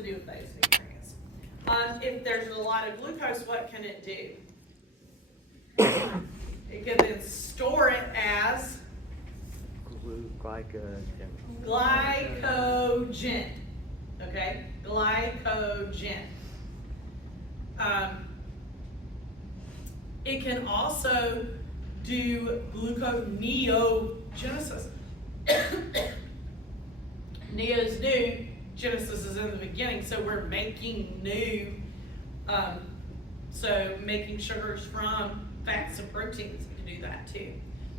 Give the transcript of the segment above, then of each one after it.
to do with those nutrients. If there's a lot of glucose, what can it do? It can then store it as glycogen. Okay, glycogen. It can also do gluconeogenesis. Neo is new, Genesis is in the beginning, so we're making new, so making sugars from fats and proteins can do that too.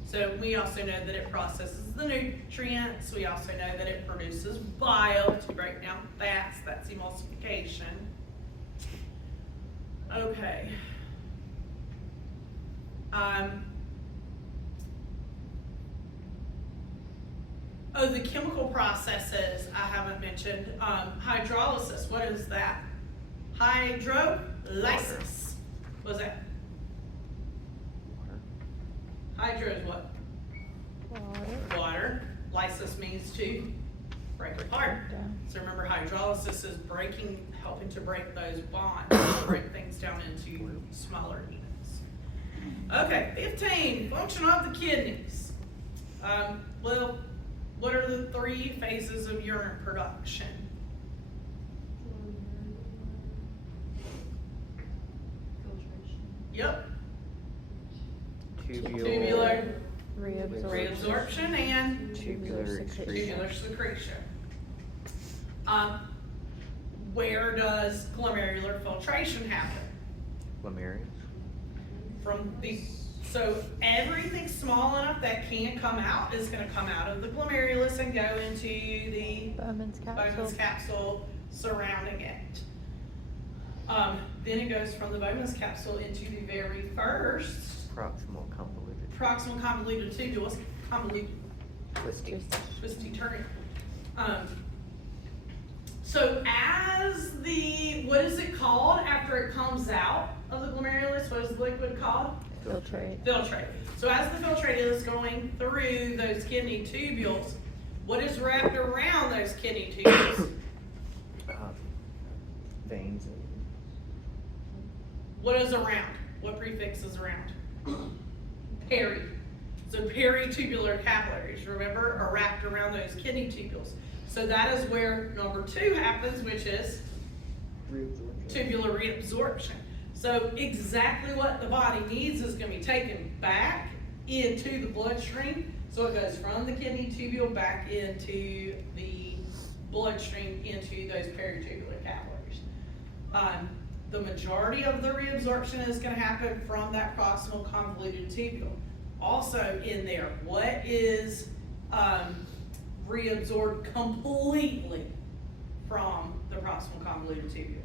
So we also know that it processes the nutrients. We also know that it produces bile to break down fats. That's emulsification. Okay. Oh, the chemical processes I haven't mentioned. Hydrolysis, what is that? Hydrolysis. What is that? Hydro is what? Water. Lysis means to break apart. So remember, hydrolysis is helping to break those bonds, break things down into smaller units. Okay, 15, function of the kidneys. Well, what are the 3 phases of urine production? Yep. Tubular reabsorption and tubular secretion. Where does glomerular filtration happen? So everything small enough that can come out is going to come out of the glomerulus and go into the Bowman's capsule surrounding it. Then it goes from the Bowman's capsule into the very first proximal convoluted tubules, twisty turning. So as what is it called after it comes out of the glomerulus? What is the liquid called? Filtrate. So as the filtrate is going through those kidney tubules, what is wrapped around those kidney tubules? Veins. What is around? What prefix is around? Peri. So peritubular capillaries, remember, are wrapped around those kidney tubules. So that is where number 2 happens, which is tubular reabsorption. So exactly what the body needs is going to be taken back into the bloodstream. So it goes from the kidney tubule back into the bloodstream into those peritubular capillaries. The majority of the reabsorption is going to happen from that proximal convoluted tubule. Also in there, what is reabsorbed completely from the proximal convoluted tubule?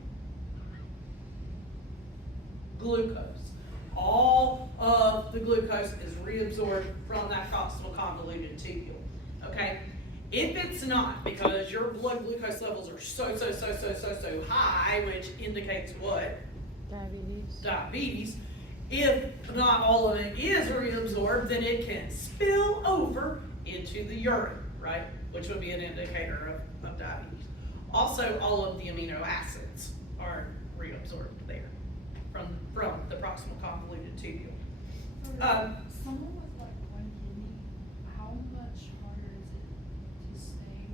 Glucose. All of the glucose is reabsorbed from that proximal convoluted tubule. Okay? If it's not, because your blood glucose levels are so high, which indicates what? Diabetes. If not all of it is reabsorbed, then it can spill over into the urine, right? Which would be an indicator of diabetes. Also, all of the amino acids are reabsorbed there from the proximal convoluted tubule. Someone with like 1 kidney, how much harder is it to stay?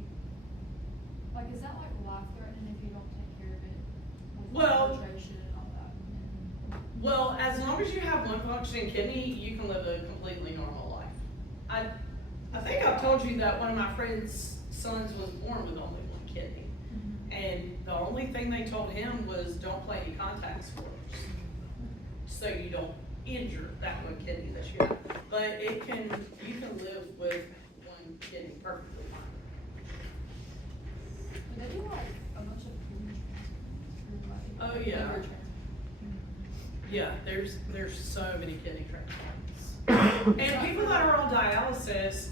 Like, is that like life-threatening if you don't take care of it with filtration and all that? Well, as long as you have 1 functioning kidney, you can live a completely normal life. I think I've told you that one of my friend's sons was born with only 1 kidney. And the only thing they told him was don't play any contact sports, so you don't injure that 1 kidney that you have. But you can live with 1 kidney perfectly fine. But they do like a bunch of kidney transplants. Oh, yeah. Yeah, there's so many kidney transplants. And people that are on dialysis,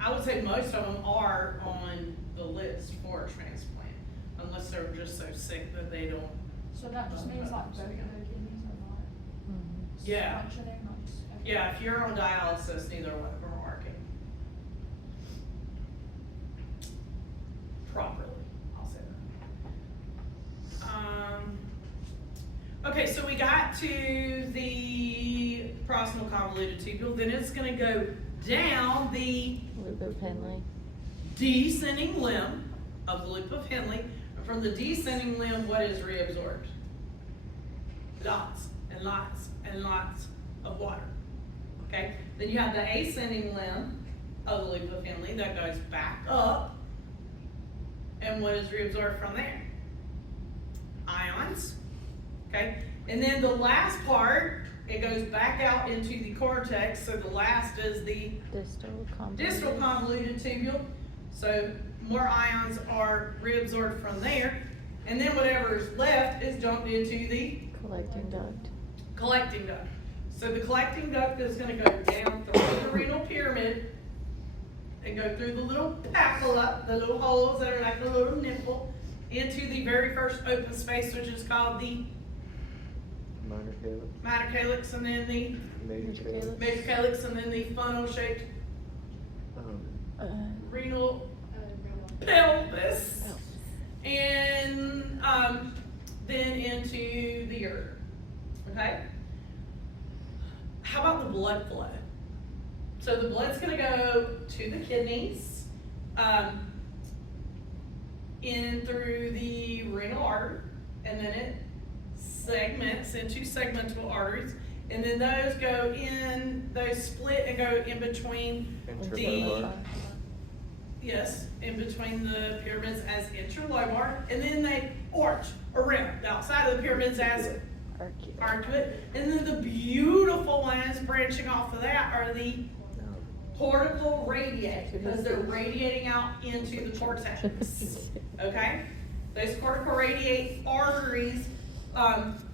I would say most of them are on the list for a transplant, unless they're just so sick that they don't. So that just means like both of their kidneys are not Yeah. functioning? Yeah, if you're on dialysis, neither one of them are working properly, I'll say that. Okay, so we got to the proximal convoluted tubule, then it's gonna go down the Loop of Henley. descending limb of the loop of Henley. And from the descending limb, what is reabsorbed? Lots and lots and lots of water. Okay, then you have the ascending limb of the loop of Henley that goes back up. And what is reabsorbed from there? Ions. Okay, and then the last part, it goes back out into the cortex. So the last is the distal convoluted tubule. So more ions are reabsorbed from there. And then whatever is left is dumped into the Collecting duct. collecting duct. So the collecting duct is gonna go down through the renal pyramid and go through the little papilla, the little holes that are like a little nipple, into the very first open space, which is called the Minor calyx, minor calyx, and then the major calyx. major calyx, and then the funnel-shaped renal pelvis, and then into the ureter. Okay? How about the blood flow? So the blood's gonna go to the kidneys, in through the renal artery, and then it segments into segmental arteries, and then those go in, those split and go in between the, Interlobar. yes, in between the pyramids as interlobar, and then they arch around the outside of the pyramids as arcuate, and then the beautiful lines branching off of that are the cortical radiate, because they're radiating out into the cortex. Okay? Those cortical radiate arteries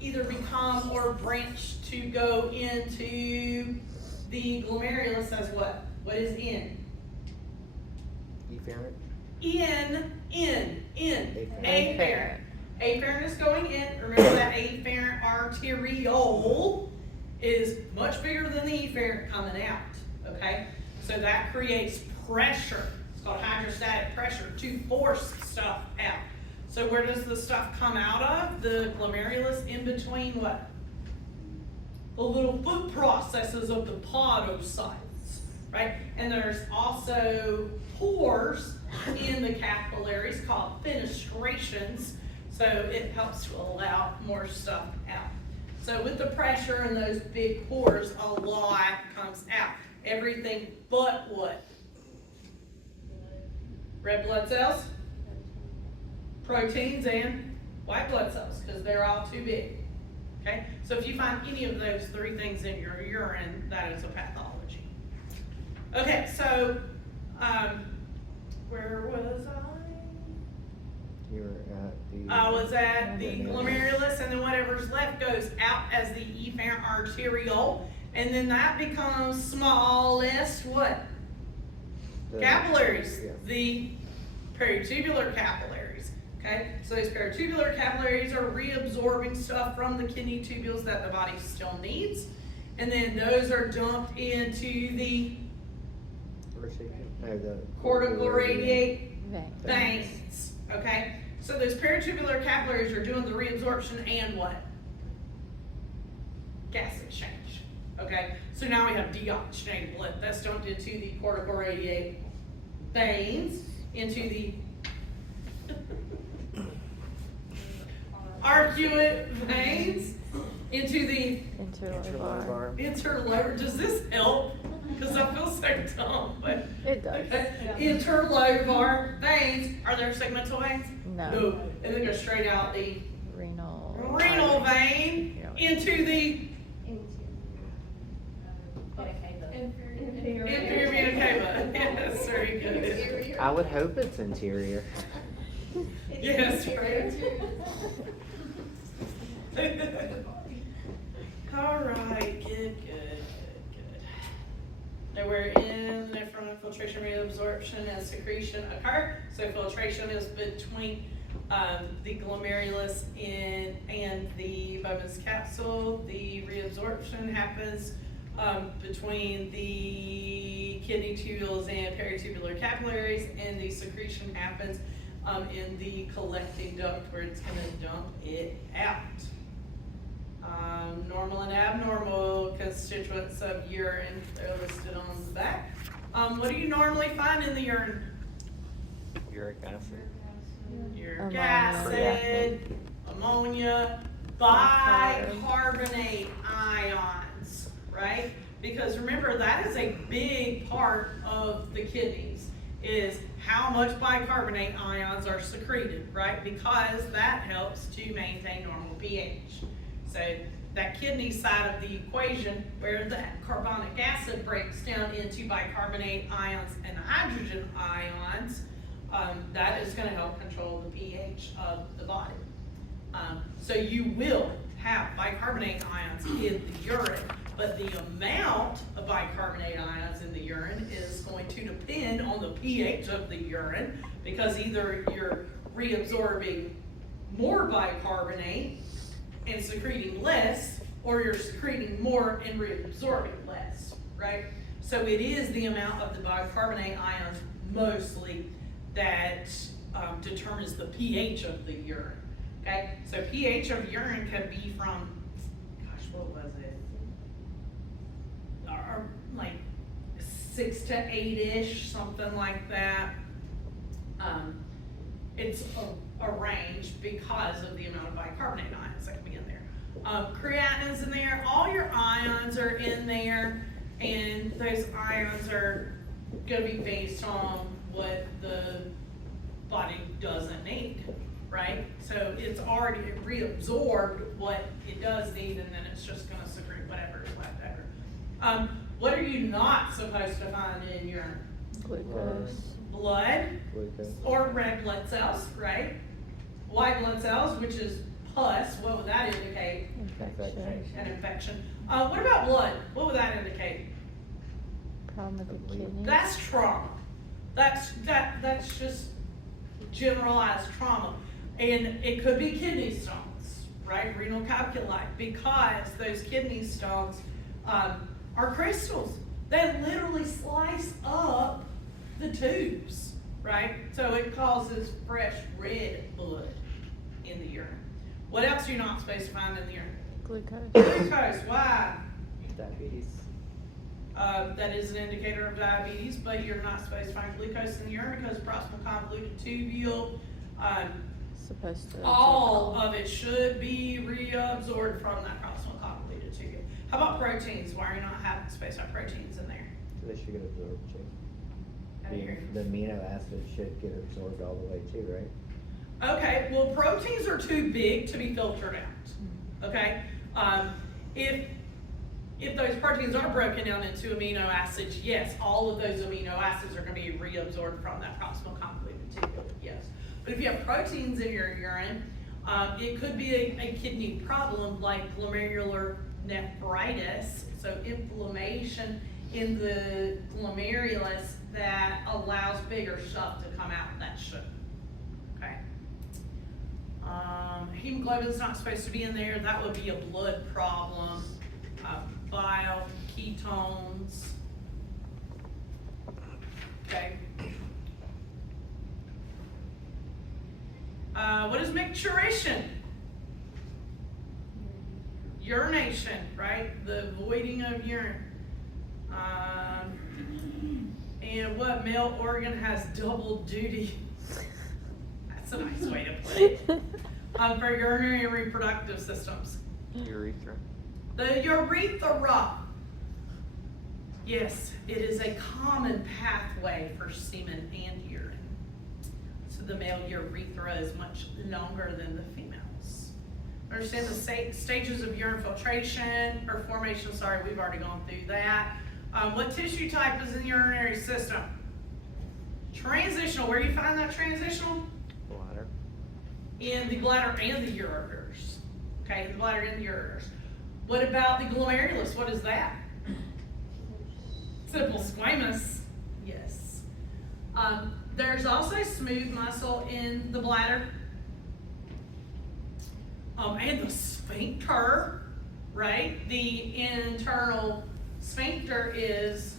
either become or branch to go into the glomerulus as what? What is in? Efferent. Afferent. Afferent is going in. Remember that afferent arteriole is much bigger than the efferent coming out. Okay? So that creates pressure. It's called hydrostatic pressure to force stuff out. So where does the stuff come out of? The glomerulus in between what? The little foot processes of the podocytes, right? And there's also pores in the capillaries called fenestrations. So it helps to allow more stuff out. So with the pressure and those big pores, a lot comes out. Everything but what? Red blood cells, proteins, and white blood cells, because they're all too big. Okay? So if you find any of those three things in your urine, that is a pathology. Okay, so where was I? You were at the. I was at the glomerulus, and then whatever's left goes out as the efferent arteriole, and then that becomes smallest what? the- Capillaries, Yeah. the peritubular capillaries. Okay, so these peritubular capillaries are reabsorbing stuff from the kidney tubules that the body still needs, and then those are dumped into the No, the cortical radiate Vein. veins. Okay, so those peritubular capillaries are doing the reabsorption and what? Gas exchange. Okay, so now we have deoxygenated blood that's dumped into the cortical radiate veins, into the arcuate veins, into the Interlobar. interlobar. Does this help? Because I feel so dumb, but. It does. Okay. Interlobar veins, are there segmental veins? No. And then go straight out the Renal. vein Yeah. into the Inferior. inferior vena cava. Yes, very good. I would hope it's interior. Yes, right. All right, good. Now we're in nephron filtration, reabsorption, and secretion occur. So filtration is between the glomerulus and the Bowman's capsule. The reabsorption happens between the kidney tubules and peritubular capillaries, and the secretion happens in the collecting duct where it's going to dump it out. Normal and abnormal constituents of urine, they're listed on the back. What do you normally find in the urine? Uric acid. Uric Ammonia. acid, ammonia, bicarbonate ions, right? Because remember, that is a big part of the kidneys, is how much bicarbonate ions are secreted, right? Because that helps to maintain normal pH. So that kidney side of the equation, where that carbonic acid breaks down into bicarbonate ions and hydrogen ions, that is going to help control the pH of the body. So you will have bicarbonate ions in the urine, but the amount of bicarbonate ions in the urine is going to depend on the pH of the urine, because either you're reabsorbing more bicarbonate and secreting less, or you're secreting more and reabsorbing less, right? So it is the amount of the bicarbonate ions mostly that determines the pH of the urine, okay? So pH of urine can be from, gosh, what was it? Like 6 to 8-ish, something like that. It's a range because of the amount of bicarbonate ions that can be in there. Creatinine's in there, all your ions are in there, and those ions are gonna be based on what the body doesn't need, right? So it's already reabsorbed what it does need, and then it's just gonna secrete whatever is left over. What are you not supposed to find in urine? Glucose. Blood Glucose. or red blood cells, right? White blood cells, which is pus, what would that indicate? Infection. An infection. What about blood? What would that indicate? Problem with the kidneys. That's trauma. That's just generalized trauma. And it could be kidney stones, right? Renal calculi, because those kidney stones are crystals. They literally slice up the tubes, right? So it causes fresh red blood in the urine. What else are you not supposed to find in the urine? Glucose. Glucose, why? Diabetes. That is an indicator of diabetes, but you're not supposed to find glucose in the urine because proximal convoluted tubule, Supposed to. all of it should be reabsorbed from that proximal convoluted tubule. How about proteins? Why are you not supposed to have proteins in there? So they should get absorbed too. I didn't hear you. The amino acids should get absorbed all the way too, right? Okay, well, proteins are too big to be filtered out, okay? If those proteins are broken down into amino acids, yes, all of those amino acids are gonna be reabsorbed from that proximal convoluted tubule, yes. But if you have proteins in your urine, it could be a kidney problem like glomerular nephritis, so inflammation in the glomerulus that allows bigger stuff to come out that shouldn't, okay? Hemoglobin's not supposed to be in there, that would be a blood problem. Bile, ketones, okay? What is micturition? Urination, right? The voiding of urine. And what male organ has double duty? That's a nice way to put it. For urinary and reproductive systems. Urethra. The urethra. Yes, it is a common pathway for semen and urine. So the male urethra is much longer than the females. Understand the stages of urine filtration or formation. Sorry, we've already gone through that. What tissue type is in the urinary system? Transitional. Where do you find that transitional? Bladder. In the bladder and the ureters. Okay, the bladder and the ureters. What about the glomerulus? What is that? Simple squamous. Yes. There's also smooth muscle in the bladder. And the sphincter, right? The internal sphincter is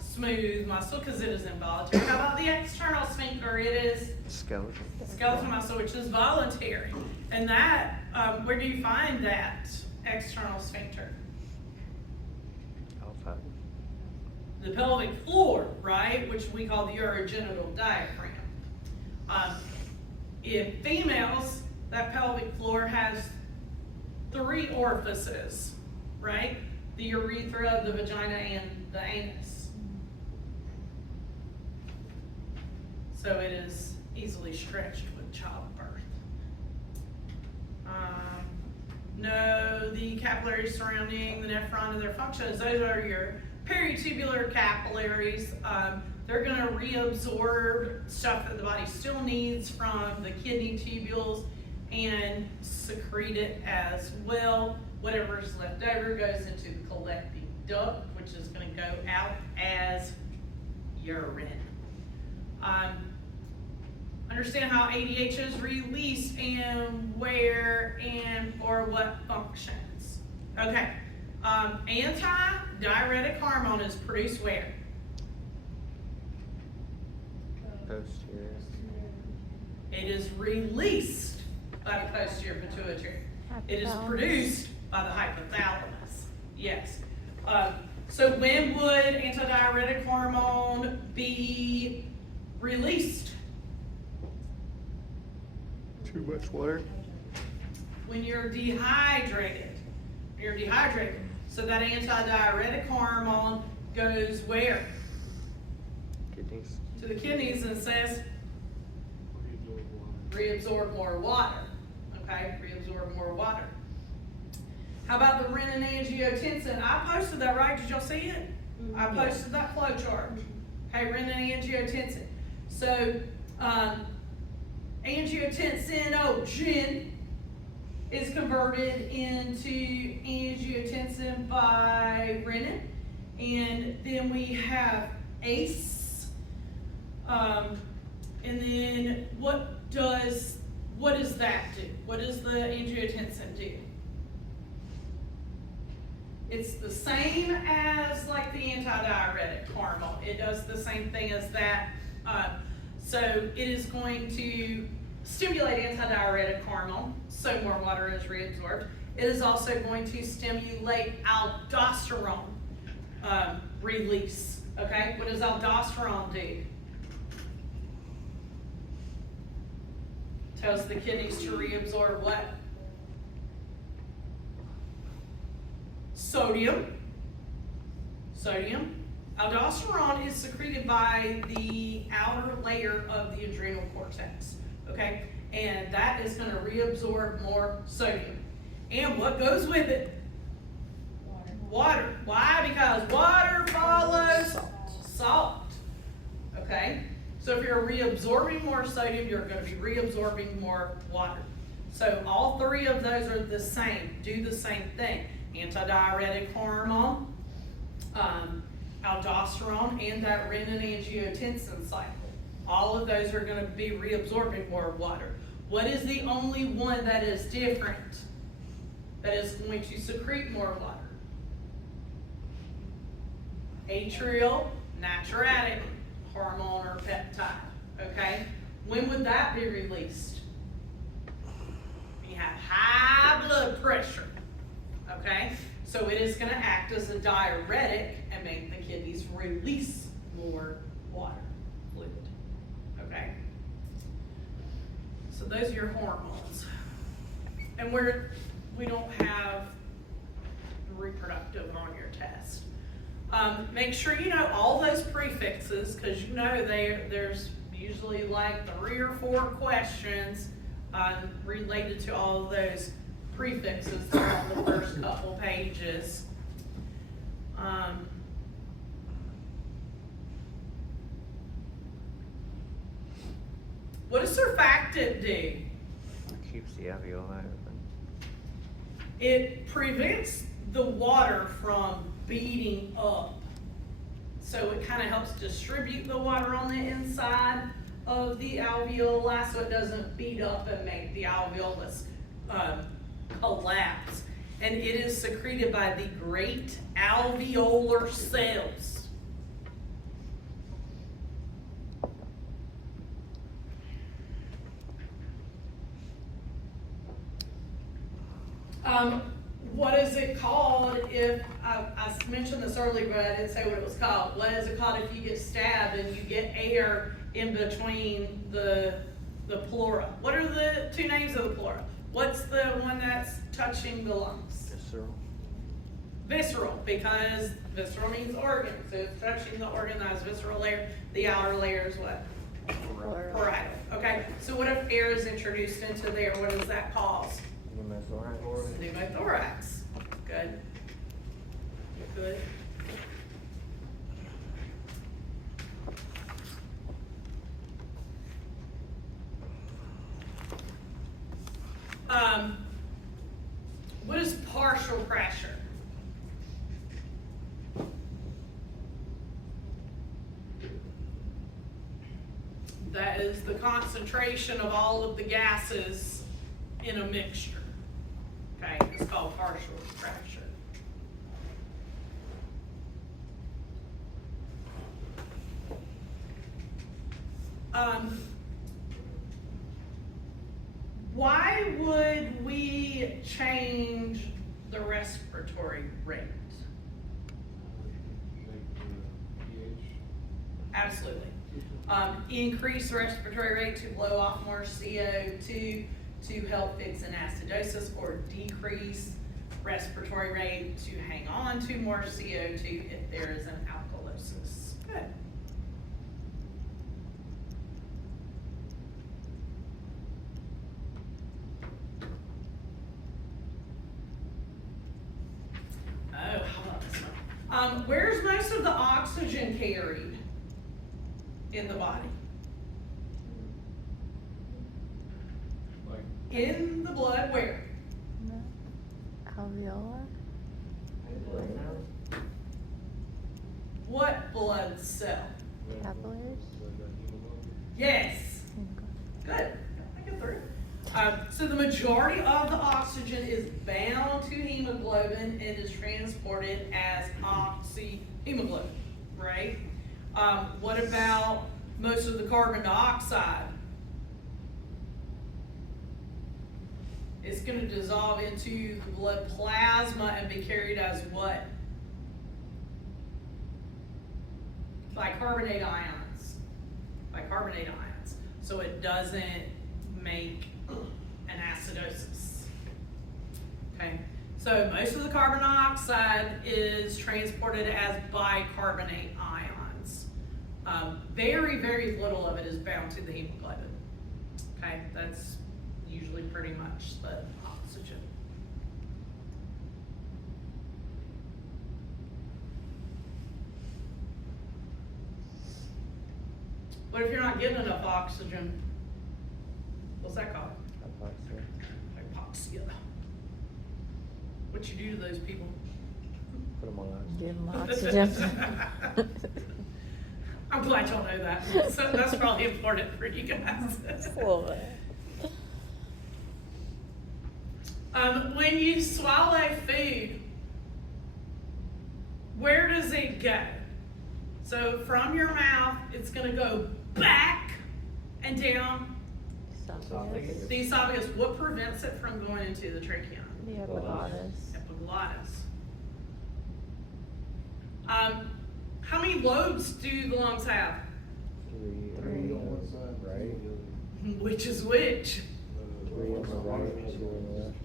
smooth muscle because it is involuntary. How about the external sphincter? It is Skeleton. skeletal muscle, which is voluntary. And that Where do you find that external sphincter? All five. The pelvic floor, right, which we call the urogenital diaphragm. In females, that pelvic floor has 3 orifices, right? The urethra, the vagina, and the anus. So it is easily stretched with childbirth. No, the capillaries surrounding the nephron and their functions, those are your peritubular capillaries. They're gonna reabsorb stuff that the body still needs from the kidney tubules and secrete it as well. Whatever's left over goes into the collecting duct, which is gonna go out as urine. Understand how ADH is released and where and for what functions. Okay, antidiuretic hormone is produced where? Posterior. It is released by the posterior pituitary. It is Hypothalamus. produced by the hypothalamus. Yes. So when would antidiuretic hormone be released? Too much water? When you're dehydrated. You're dehydrated. So that antidiuretic hormone goes where? Kidneys. To the kidneys and says, reabsorb more water. Okay, reabsorb more water. How about the renin-angiotensin? I posted that, right? Did y'all see it? I posted that flow chart. Okay, renin-angiotensin. So, angiotensinogen is converted into angiotensin by renin. And then we have ACE. And then what does that do? What does the angiotensin do? It's the same as like the antidiuretic hormone. It does the same thing as that. So it is going to stimulate antidiuretic hormone, so more water is reabsorbed. It is also going to stimulate aldosterone release. Okay, what does aldosterone do? Tells the kidneys to reabsorb what? Sodium. Aldosterone is secreted by the outer layer of the adrenal cortex, okay? And that is gonna reabsorb more sodium. And what goes with it? Water. Why? Because water follows salt, okay? So if you're reabsorbing more sodium, you're gonna be reabsorbing more water. So all 3 of those are the same, do the same thing. Antidiuretic hormone, aldosterone, and that renin-angiotensin cycle. All of those are gonna be reabsorbing more water. What is the only one that is different, that is going to secrete more water? Atrial natriuretic hormone or peptide, okay? When would that be released? When you have high blood pressure, okay? So it is gonna act as a diuretic and make the kidneys release more water, fluid, okay? So those are your hormones. And we don't have reproductive on your test. Make sure you know all those prefixes, because you know there's usually like 3 or 4 questions related to all of those prefixes that are on the first couple pages. What does surfactant do? Keeps the alveoli open. It prevents the water from beating up. So it kind of helps distribute the water on the inside of the alveoli so it doesn't beat up and make the alveolus collapse. And it is secreted by the great alveolar cells. What is it called if, I mentioned this earlier, but I didn't say what it was called. What is it called if you get stabbed and you get air in between the pleura? What are the two names of the pleura? What's the one that's touching the lungs? Visceral. Visceral, because visceral means organ, so it's touching the organized visceral layer. The outer layer is what? Parietal. Okay, so what if air is introduced into there? What does that cause? Pneumothorax. Pneumothorax. Good. Good. What is partial pressure? That is the concentration of all of the gases in a mixture. Okay, it's called partial pressure. Why would we change the respiratory rate? Absolutely. Increase the respiratory rate to blow off more CO2 to help fix an acidosis, or decrease respiratory rate to hang on to more CO2 if there is an alkalosis. Good. Oh, how about this one? Where's most of the oxygen carried in the body? In the blood, where? Alveolar. What blood cell? Capillaries. Yes. Good. I get through. So the majority of the oxygen is bound to hemoglobin and is transported as oxyhemoglobin, right? What about most of the carbon dioxide? It's going to dissolve into the blood plasma and be carried as what? Bicarbonate ions. Bicarbonate ions. So it doesn't make an acidosis. Okay. So most of the carbon dioxide is transported as bicarbonate ions. Very, very little of it is bound to the hemoglobin. Okay, that's usually pretty much the oxygen. What if you're not getting enough oxygen? What's that called? Hypoxia. What you do to those people? Put them on Give them oxygen. I'm glad y'all know that. So that's probably important for you guys. When you swallow food, where does it go? So from your mouth, it's going to go back and down Esophagus. the esophagus. What prevents it from going into the tracheum? The epiglottis. Epiglottis. How many lobes do the lungs have? Three on one side, right? Which is which? 3 on the right, 2 on the left.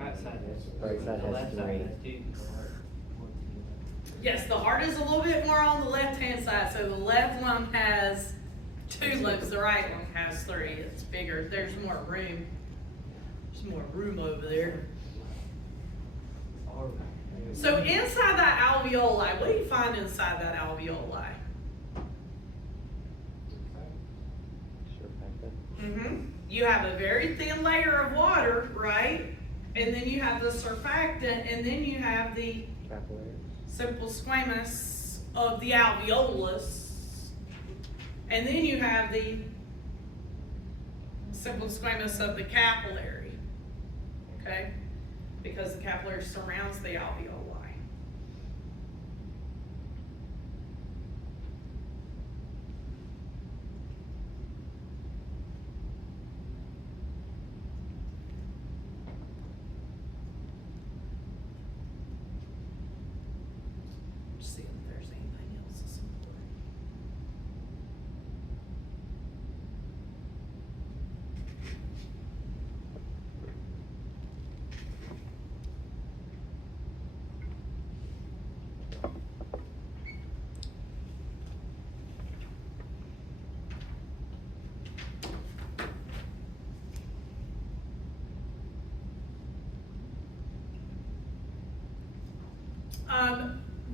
Right side has. Right side the has left side 3. has 2. Yes, the heart is a little bit more on the left-hand side, so the left lung has 2 lobes, the right lung has 3. It's bigger. There's more room. There's more room over there. So inside that alveoli, what do you find inside that alveoli? You have a very thin layer of water, right? And then you have the surfactant, and then you have the Capillaries. simple squamous of the alveolus, and then you have the simple squamous of the capillary, okay? Because the capillary surrounds the alveoli.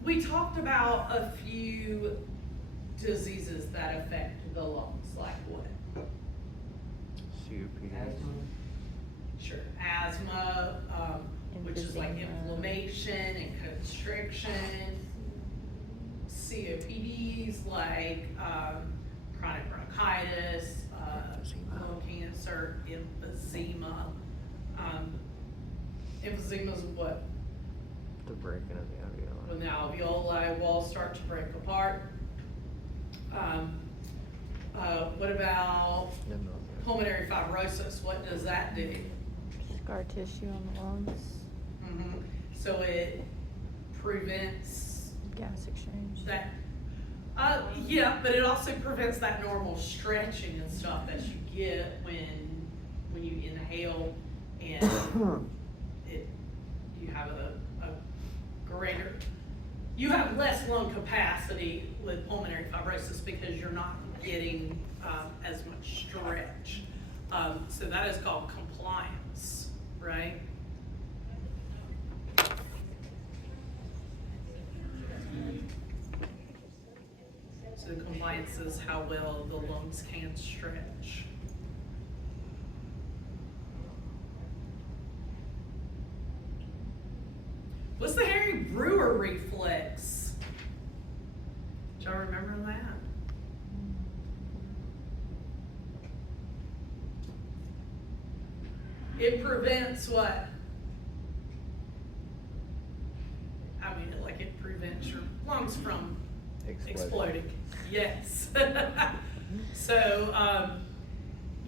We talked about a few diseases that affect the lungs, like what? Asthma. Sure, asthma, which is like Emphysema. inflammation and constriction. COPDs like, chronic bronchitis, lung cancer, emphysema. Emphysema is what? The breaking of the When the alveoli walls start to break apart. What about alveoli. pulmonary fibrosis? What does that do? Scar tissue on the lungs, So it prevents gas exchange. that, yeah, but it also prevents that normal stretching and stuff that you get when you inhale and you have a greater, you have less lung capacity with pulmonary fibrosis because you're not getting, as much stretch. So that is called compliance, right? So the compliance is how well the lungs can stretch. What's the Harry Brewer reflex? Do y'all remember that? It prevents what? I mean, like it prevents your lungs from exploding. Yes. So,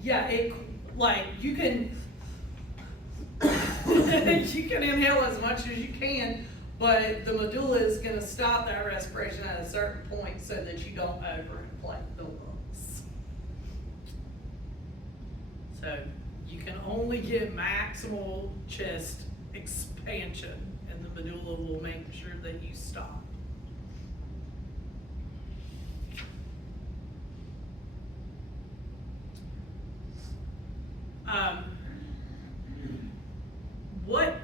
yeah, it, like, you can, you can inhale as much as you can, but the medulla is gonna stop that respiration at a certain point so that you don't overinflate the lungs. So, you can only get maximal chest expansion, and the medulla will make sure that you stop. What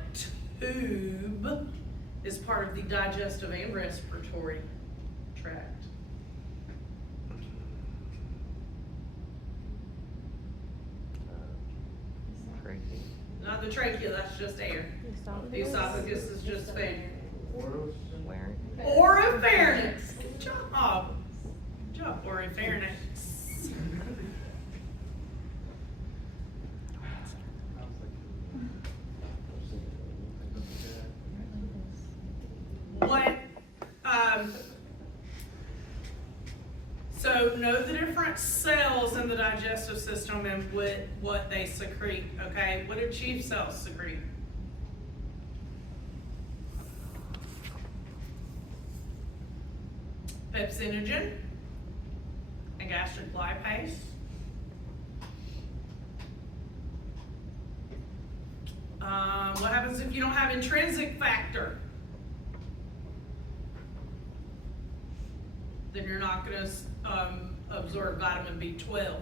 tube is part of the digestive and respiratory tract? Crazy. Not the trachea, that's just air. The esophagus is just food. Where? Oropharynx. Good job. Good job, oropharynx. What, so know the different cells in the digestive system and what they secrete, okay? What do chief cells secrete? Pepsinogen and gastric lipase. What happens if you don't have intrinsic factor? Then you're not gonna absorb vitamin B12.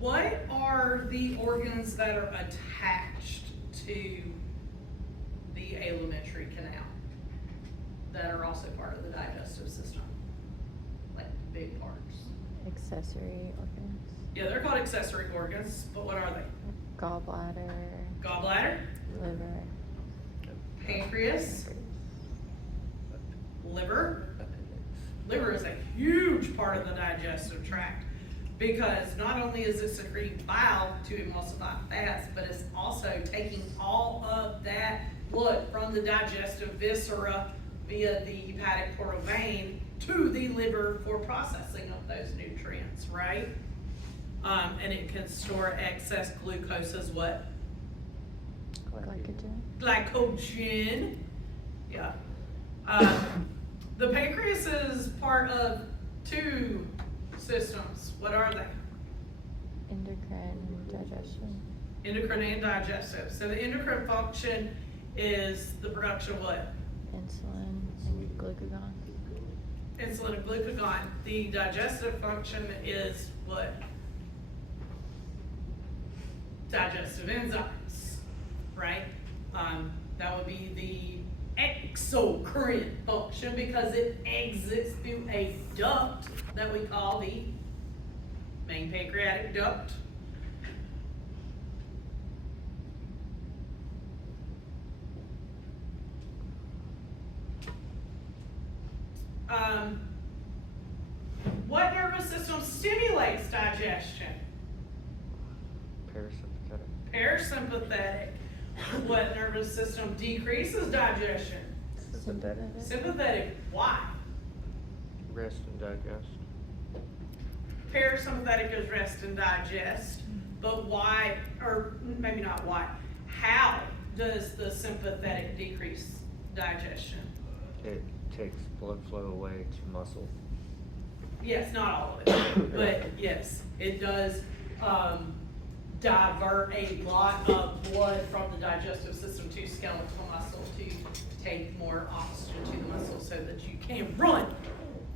What are the organs that are attached to the alimentary canal that are also part of the digestive system? Like big parts. Accessory organs. Yeah, they're called accessory organs, but what are they? Gallbladder, Gallbladder, liver, pancreas, liver. Liver is a huge part of the digestive tract because not only is it secreting bile to emulsify fats, but it's also taking all of that blood from the digestive viscera via the hepatic portal vein to the liver for processing of those nutrients, right? And it can store excess glucose as what? glycogen. Glycogen. Yeah. The pancreas is part of two systems. What are they? Endocrine, digestion. Endocrine and digestive. So the endocrine function is the production of what? Insulin and glucagon. Insulin and glucagon. The digestive function is what? digestive enzymes, right? That would be the exocrine function because it exits through a duct that we call the main pancreatic duct. What nervous system stimulates digestion? Parasympathetic. Parasympathetic. What nervous system decreases digestion? Sympathetic. Sympathetic. Why? Rest and digest. Parasympathetic is rest and digest, but why, or maybe not why, how does the sympathetic decrease digestion? It takes blood flow away to muscle. Yes, not all of it, but yes, it does divert a lot of blood from the digestive system to skeletal muscle to take more oxygen to the muscle so that you can run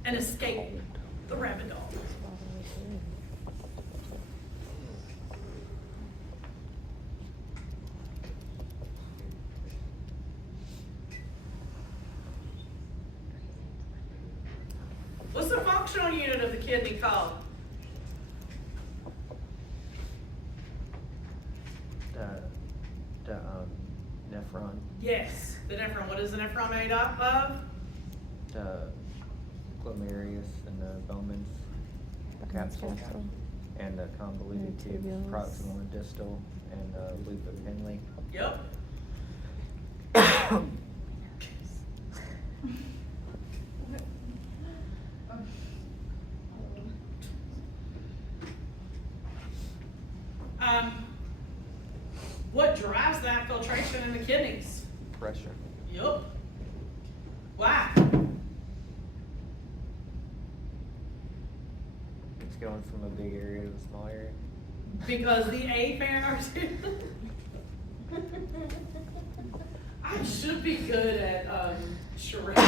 and escape the rabid dog. What's the functional unit of the kidney called? The nephron. Yes, the nephron. What is the nephron made up of? The glomerulus and the Bowman's capsule. And the convoluted And tubes, tubules. proximal and distal, and the loop of Henle. Yep. What drives that filtration in the kidneys? Pressure. Yup. Why? It's going from a big area to a small area. Because the afferent arteriole. I should be good at charades.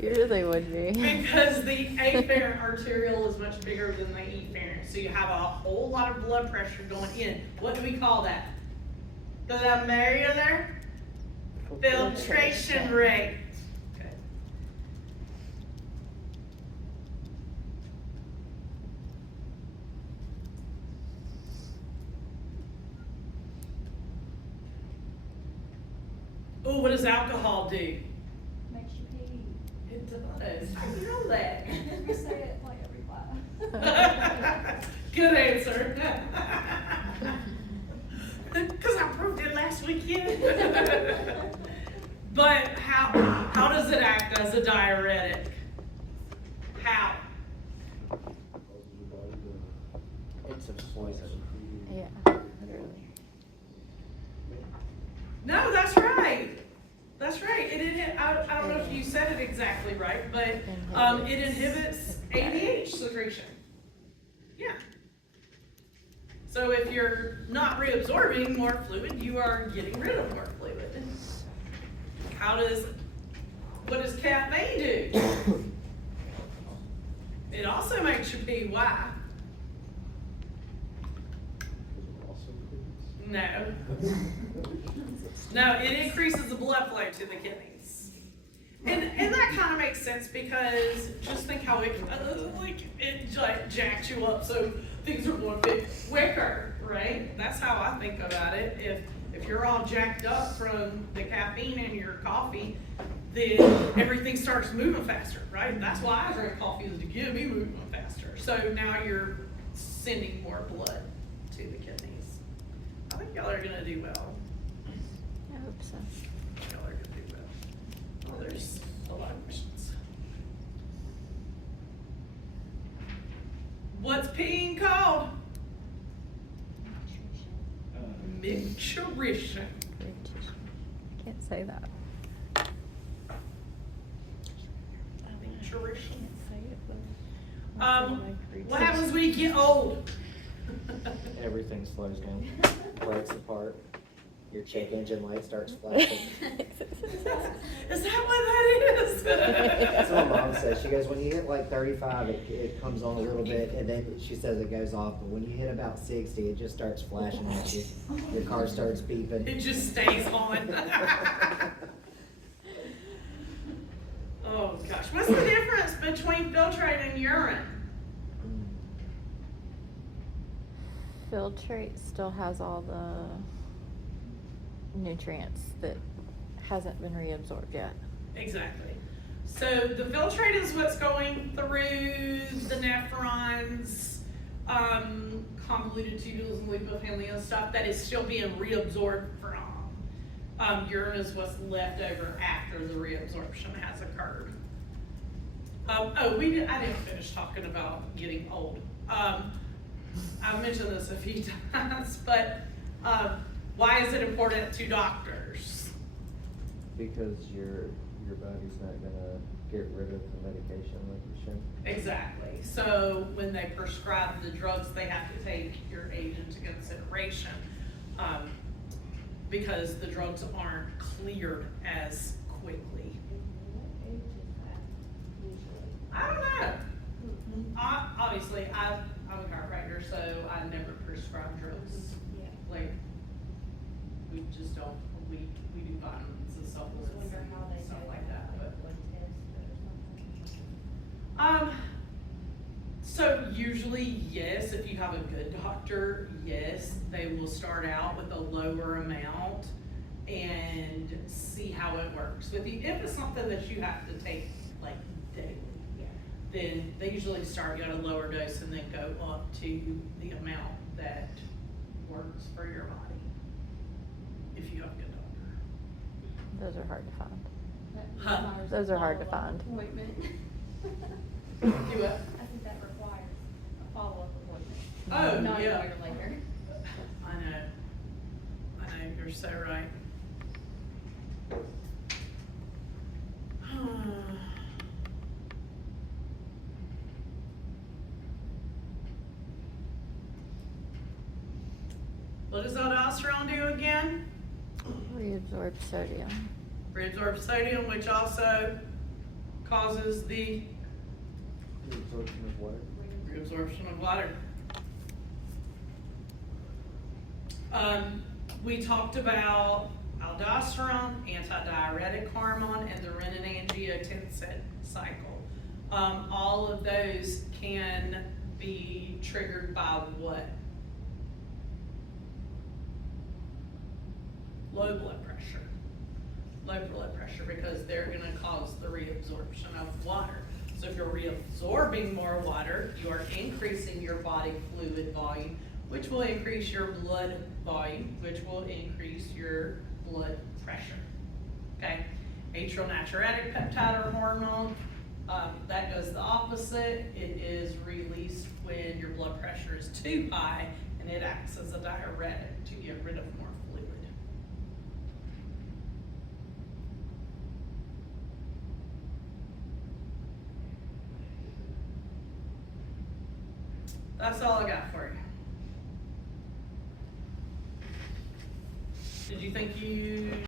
You really would be. Because the afferent arteriole is much bigger than the efferent, so you have a whole lot of blood pressure going in. What do we call that? The glomerular filtration rate. Okay. Oh, what does alcohol do? Makes you pee. It does. I know that. We say it like every class. Good answer. Because I proved it last weekend. But how does it act as a diuretic? How? It's a poison. Yeah, literally. No, that's right. That's right. I don't know if you said it exactly right, but it inhibits ADH secretion. Yeah. So if you're not reabsorbing more fluid, you are getting rid of more fluid. What does caffeine do? It also makes you pee. Why? No. No, it increases the blood flow to the kidneys. And that kind of makes sense because just think how it jacks you up so things are going a bit quicker, right? That's how I think about it. If you're all jacked up from the caffeine in your coffee, then everything starts moving faster, right? That's why I drink coffee, is to get me moving faster. So now you're sending more blood to the kidneys. I think y'all are gonna do well. I hope so. Y'all are gonna do well. Well, there's a lot of questions. What's peeing called? Micturition. Can't say that. Micturition. Say it, but. What happens when you get old? Everything slows down, breaks apart. Your check engine light starts flashing. Is that what that is? That's what Mom says. She goes, when you hit like 35, it comes on a little bit, and then she says it goes off, but when you hit about 60, it just starts flashing at you. Your car starts beeping. It just stays on. Oh, gosh. What's the difference between filtrate and urine? Filtrate still has all the nutrients that hasn't been reabsorbed yet. Exactly. So the filtrate is what's going through the nephrons, convoluted tubules and lipofamily and stuff that is still being reabsorbed from. Urine is what's left over after the reabsorption has occurred. I didn't finish talking about getting old. I've mentioned this a few times, but why is it important to doctors? Because your body's not gonna get rid of the medication like it should. Exactly. So when they prescribe the drugs, they have to take your age into consideration, because the drugs aren't cleared as quickly. What age is that usually? I don't know. Obviously, I'm a chiropractor, so I never prescribe drugs. Yeah. Like, we just don't, we do vitamins and Just supplements wonder how they and stuff do like that, that, but. blood test or something. So usually, yes, if you have a good doctor, yes, they will start out with a lower amount and see how it works. With you, if it's something that you have to take like daily, Yeah. then they usually start you at a lower dose and then go up to the amount that works for your body. If you have a good doctor. Those are hard to find. That Huh. requires Those are hard to follow-up find. Appointment. Do what? I think that requires a follow-up appointment. Oh, Not a yeah. year later. I know, you're so right. What does aldosterone do again? Reabsorbed sodium. Reabsorbs sodium, which also causes the The absorption of water. reabsorption of water. We talked about aldosterone, antidiuretic hormone, and the renin-angiotensin cycle. All of those can be triggered by what? Low blood pressure. Low blood pressure, because they're gonna cause the reabsorption of water. So if you're reabsorbing more water, you are increasing your body fluid volume, which will increase your blood volume, which will increase your blood pressure. Okay? Atrial natriuretic peptide or hormone, that goes the opposite. It is released when your blood pressure is too high, and it acts as a diuretic to get rid of more fluid. That's all I got for you. Did you think you